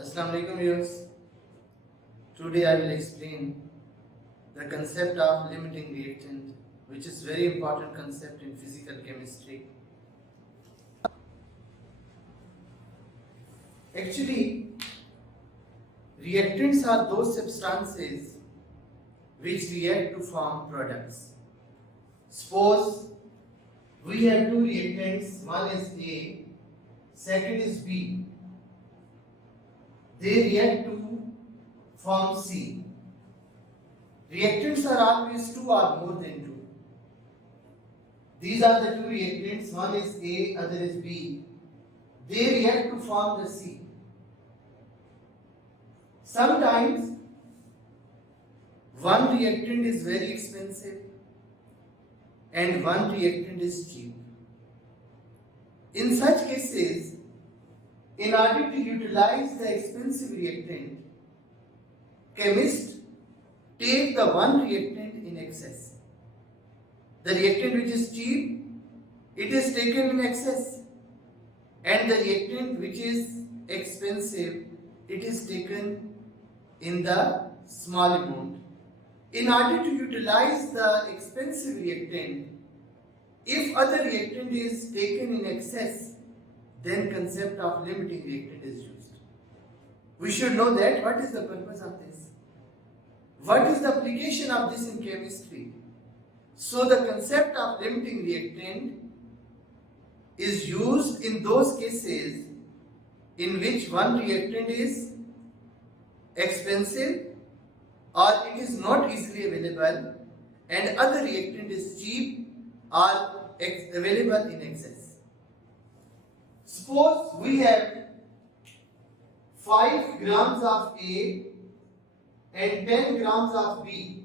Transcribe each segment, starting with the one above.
Assalamu alaikum viewers. Today I will explain the concept of limiting reactant, which is very important concept in physical chemistry. Actually, reactants are those substances which react to form products. Suppose we have two reactants, one is A, second is B. They react to form C. Reactants are always two or more than two. These are the two reactants, one is A, other is B. They react to form the C. Sometimes one reactant is very expensive and one reactant is cheap. In such cases, in order to utilize the expensive reactant, chemists take the one reactant in excess. The reactant which is cheap, it is taken in excess, and the reactant which is expensive, it is taken in the small amount. In order to utilize the expensive reactant, if other reactant is taken in excess, then concept of limiting reactant is used. We should know that what is the purpose of this? What is the application of this in chemistry? So the concept of limiting reactant is used in those cases in which one reactant is expensive or it is not easily available and other reactant is cheap or available in excess. Suppose we have 5 grams of A and 10 grams of B.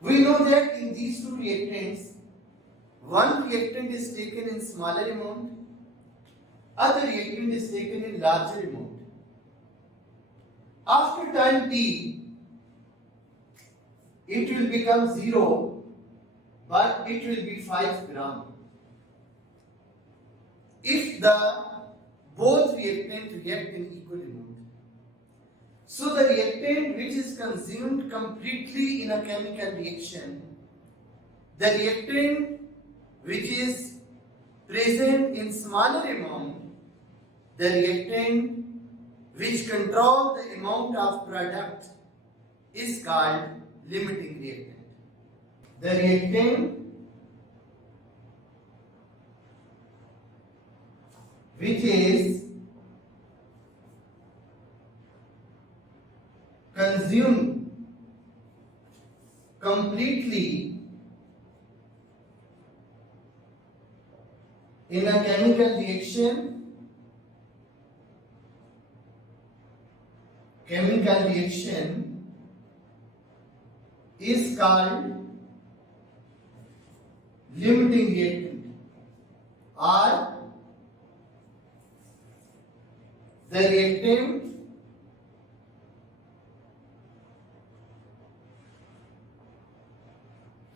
We know that in these two reactants, one reactant is taken in smaller amount, other reactant is taken in larger amount. After time t, it will become 0, but it will be 5 gram. If the both reactant react in equal amount. So the reactant which is consumed completely in a chemical reaction, the reactant which is present in smaller amount, the reactant which control the amount of product is called limiting reactant. The reactant which is consumed completely in a chemical reaction is called limiting reactant or the reactant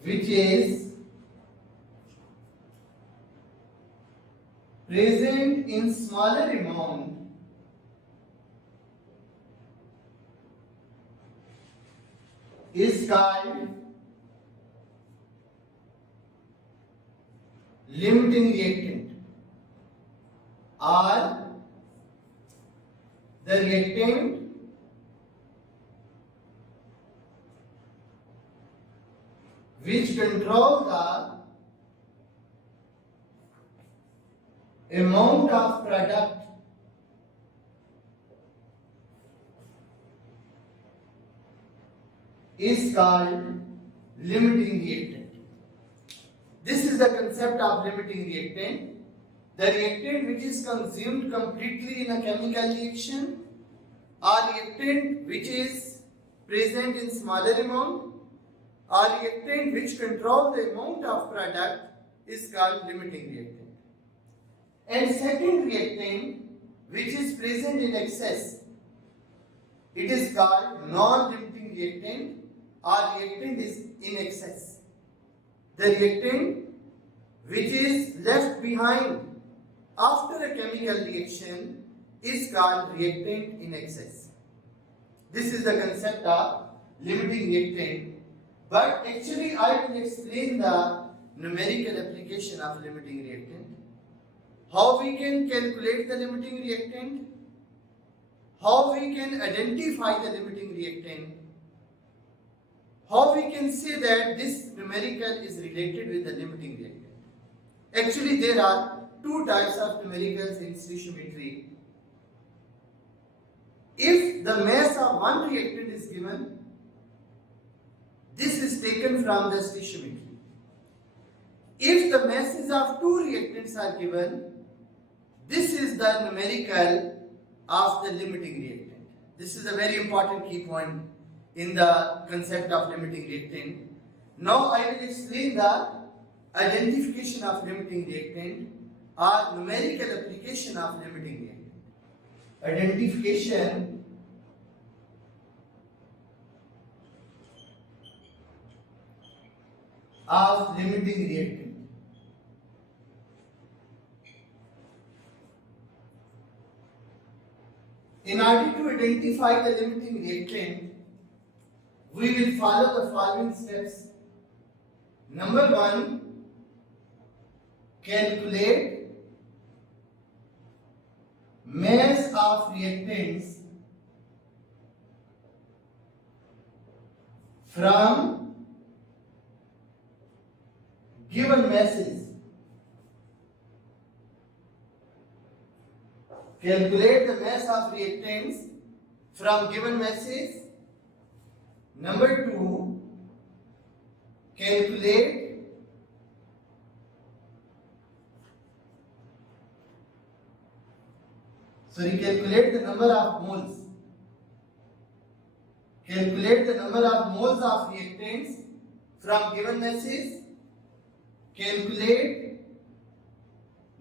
which is present in smaller amount is called limiting reactant or the reactant which control the amount of product is called limiting reactant. This is the concept of limiting reactant. The reactant which is consumed completely in a chemical reaction or reactant which is present in smaller amount or reactant which control the amount of product is called limiting reactant. And second reactant which is present in excess, it is called non-limiting reactant or reactant is in excess. The reactant which is left behind after a chemical reaction is called reactant in excess. This is the concept of limiting reactant, but actually I will explain the numerical application of limiting reactant, how we can calculate the limiting reactant, how we can identify the limiting reactant, how we can say that this numerical is related with the limiting reactant. Actually, there are two types of numericals in stoichiometry. If the mass of one reactant is given, this is taken from the stoichiometry. If the masses of two reactants are given, this is the numerical of the limiting reactant. This is a very important key point in the concept of limiting reactant. Now I will explain the identification of limiting reactant or numerical application of limiting reactant. Identification of limiting reactant. In order to identify the limiting reactant, we will follow the following steps. Number 1, calculate mass of reactants from given masses. Calculate the mass of reactants from given masses. Number 2, calculate the number of moles. Calculate the number of moles of reactants from given masses. Calculate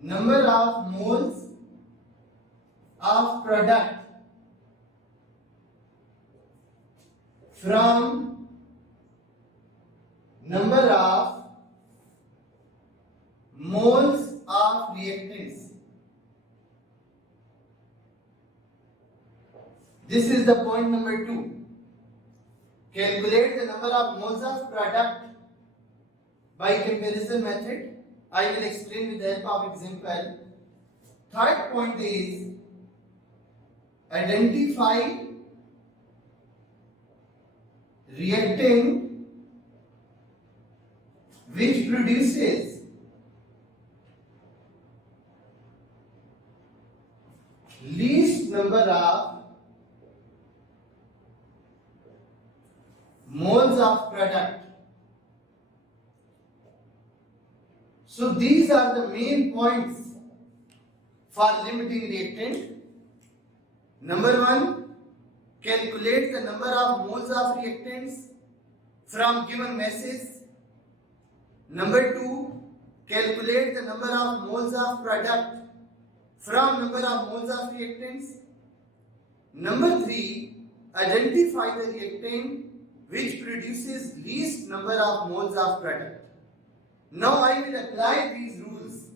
number of moles of product from number of moles of reactants. This is the point number 2. Calculate the number of moles of product by comparison method. I will explain with the help of example. Third point is identify reactant which produces least number of moles of product. So these are the main points for limiting reactant. Number 1, calculate the number of moles of reactants from given masses. Number 2, calculate the number of moles of product from number of moles of reactants. Number 3, identify the reactant which produces least number of moles of product. Now I will apply these rules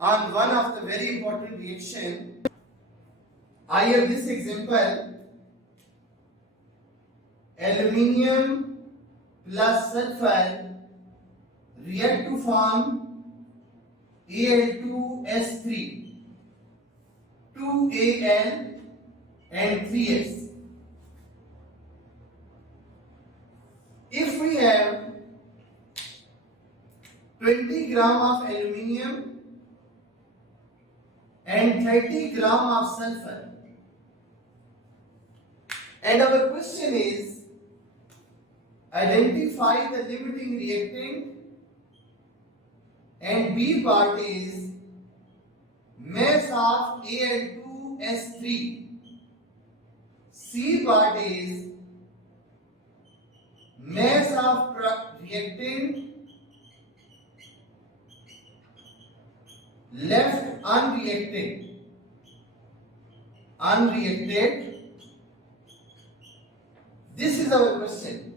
on one of the very important reaction. I have this example: aluminium plus sulfur react to form Al2S3, 2Al and 3S. If we have 20 gram of aluminium and 30 gram of sulfur, and our question is identify the limiting reactant, and B part is mass of Al2S3, C part is mass of reactant left unreacted. This is our question.